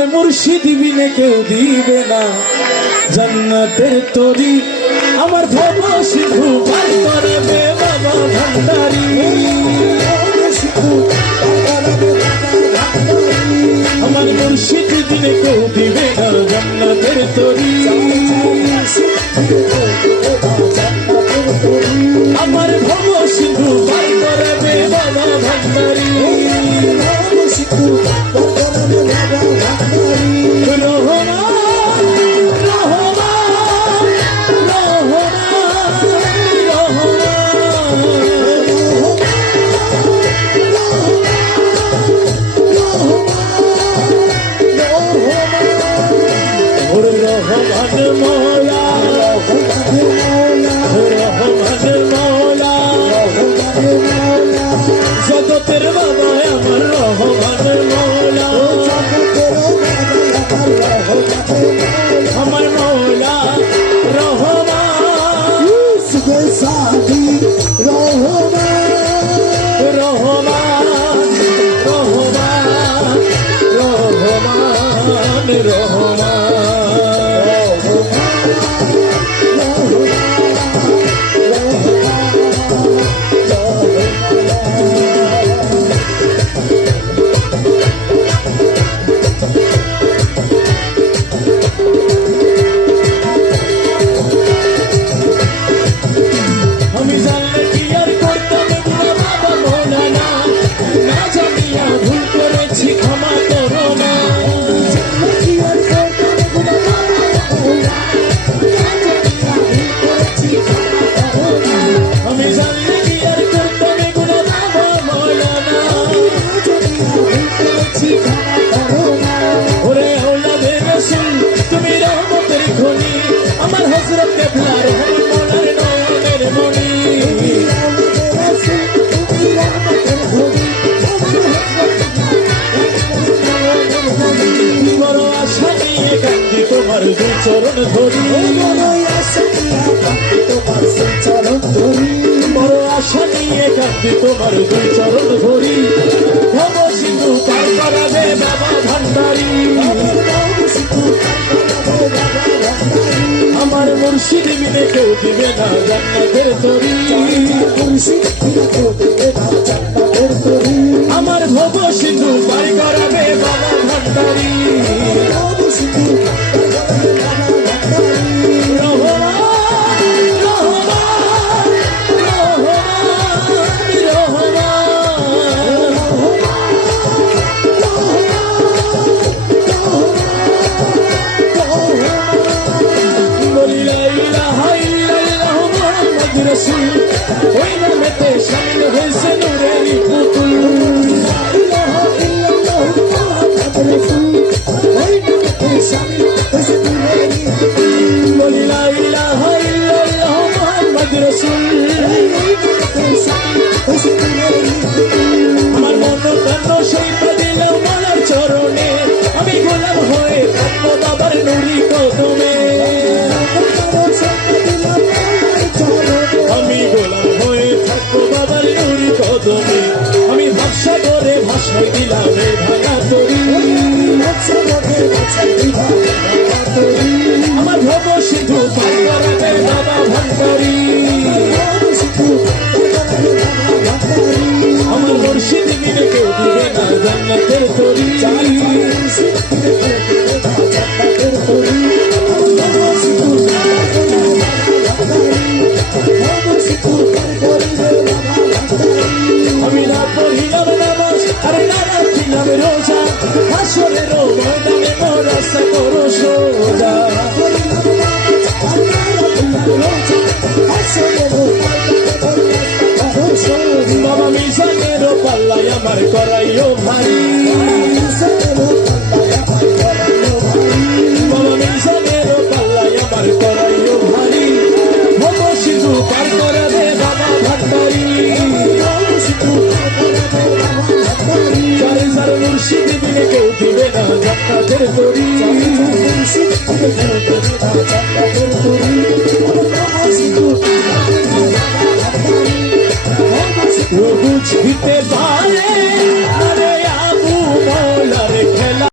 আমার মুর্শিদ বিনে কেউ দিবে না জান্নাতের তরি। আমার ভব সিন্ধু পার করবে বাবা ভান্ডারি। আমার মুর্শিদ বিনে কেউ দিবে না জান্নাতের তরি। আমার ভব সিন্ধু পার করবে বাবা ভান্ডারি। জগতের বাবা আমার রহমান মৌলা, আমার মৌলা রহমান, সাথী রহমান রহমান রহমান রহমান রহমান। আমার হযরত কেবলার মনের নয়নের মনি, বড় আশা নিয়ে কান্দি তোমার দুই চরণ ধরি। বড় আশা নিয়ে কান্দি তোমার দুই চরণ ধরি। ভব সিন্ধু পার করাবে বাবা ভান্ডারি। আমার মুর্শিদ বিনে কেউ দিবে না জান্নাতের তরি। আমার ভব সিন্ধু পার করাবে বাবা ভান্ডারি। ওই নামেতে শামিল হয়েছে নূরেরই পুতুল। বলি লা ইলাহা ইল্লাল্লাহ মুহাম্মদ রাসূল। আমার মন প্রাণ সেই দিলাম মালার চরণে, আমি গোলাম হয়ে থাকবো বাবার নুরি কদমে। আমি গোলাম হয়ে থাকবো বাবার নুরি কদমে। আমি ভাষা করে ভাষায় দিলাম এই ভাঙা তরি। আমার ভব সিন্ধু পার করাবে বাবা ভান্ডারি। আমার মুর্শিদ বিনে কেউ দিবে না জান্নাতের তরি। আমি না পড়িলাম নামাজ আর না রাখিলাম রোজা, হাসরের ময়দানে মোর রাস্তা করো সোজা। বাবা মিজানের পাল্লায় আমার করাইও ভারী। বাবা মিজানের পাল্লায় আমার করাইও ভারী। ভব সিন্ধু পার করাবে বাবা ভান্ডারি। যার মুর্শিদ বিনে কেউ দিবে না জান্নাতের তরি। বুঝিতে পারে